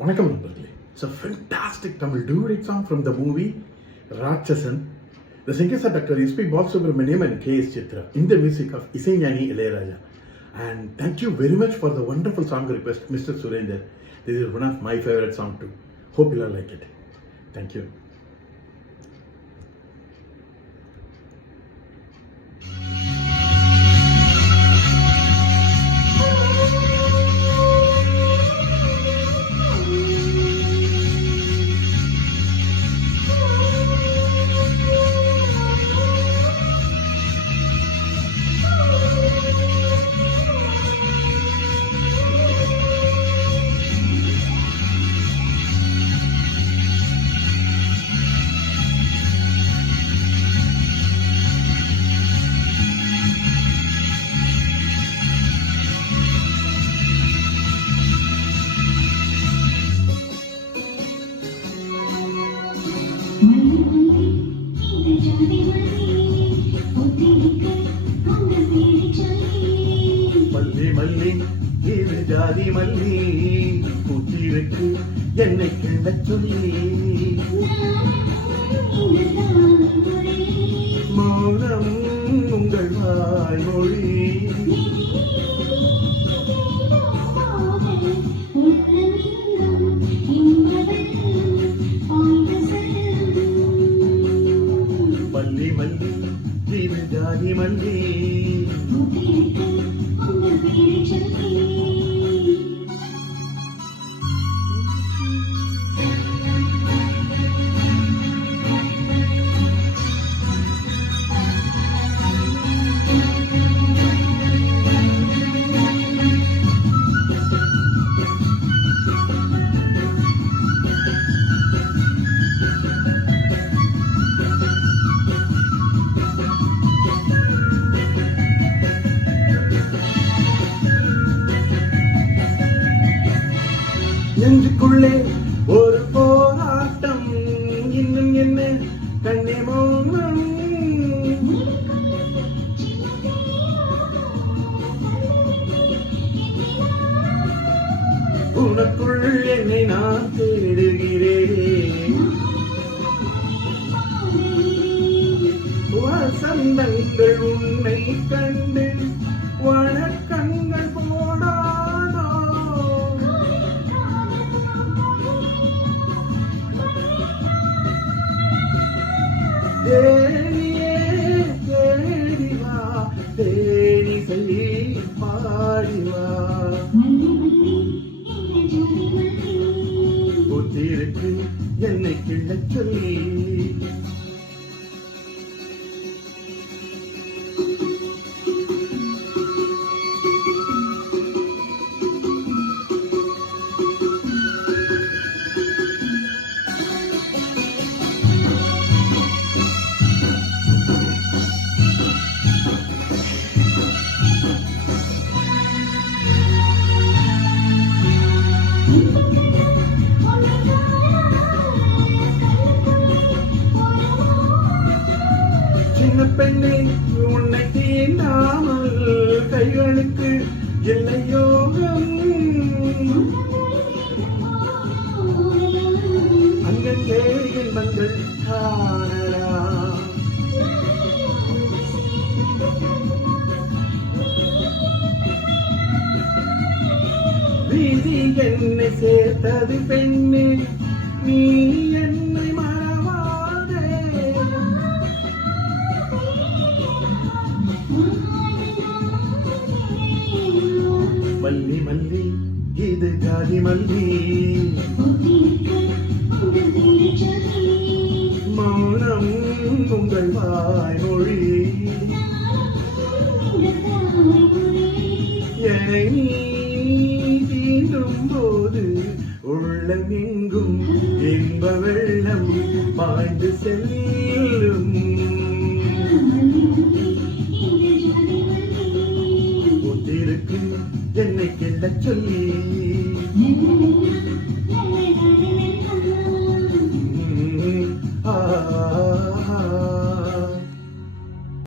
வணக்கம் நண்பர்களே. It's a fantastic Tamil duet song from the movie Ratchasan. The singers are Dr. S.P. Balasubramaniam and K.S. Chitra in the music of Isaignani Ilayaraja. And thank you very much for the wonderful song request, Mr. Surender. This is one of my favorite songs too. Hope you all like it. Thank you. மல்லி மல்லி இது ஜாதி மல்லி பூத்திருக்கு என்னை கிள்ளச் சொல்லி மௌனம் உங்கள் வாய்மொழி மல்லி மல்லி இது ஜாதி மல்லி நெஞ்சுக்குள்ளே ஒரு போராட்டம் இன்னும் என்ன கண்ணே மௌனம் உனக்குள் என்னை நான் தேடுகிறேன் வசந்தங்கள் உன்னை கண்டு வணக்கங்கள் போடாதோ தேனியே தேடிவா தேடி சொல்லி பாடிவா புத்திருக்கு என்னை கிள்ளச் சொல்லி சின்ன பெண்ணே உன்னை தீண்டாமல் கைகளுக்கு இல்லை யோகம் அங்கங்கே இன்பங்கள் காணலாம் வீதி என்னை சேர்த்தது பெண்ணே நீ என்னை மறவாதே மல்லி மல்லி இது ஜாதி மல்லி மௌனம் உங்கள் வாய்மொழி என்னை நீ தீண்டும் போது உள்ளமெங்கும் இன்ப வெள்ளம் பாய்ந்து செல்லும்